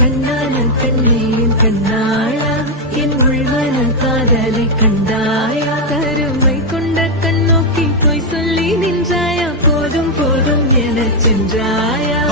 கண்ணான கண்ணே என் கண்ணாளா என் உள்மன காதலை கண்டாயா கருமை கொண்ட கண்ணோக்கி போய் சொல்லி நின்றாயா போதும் போதும் என சென்றாயா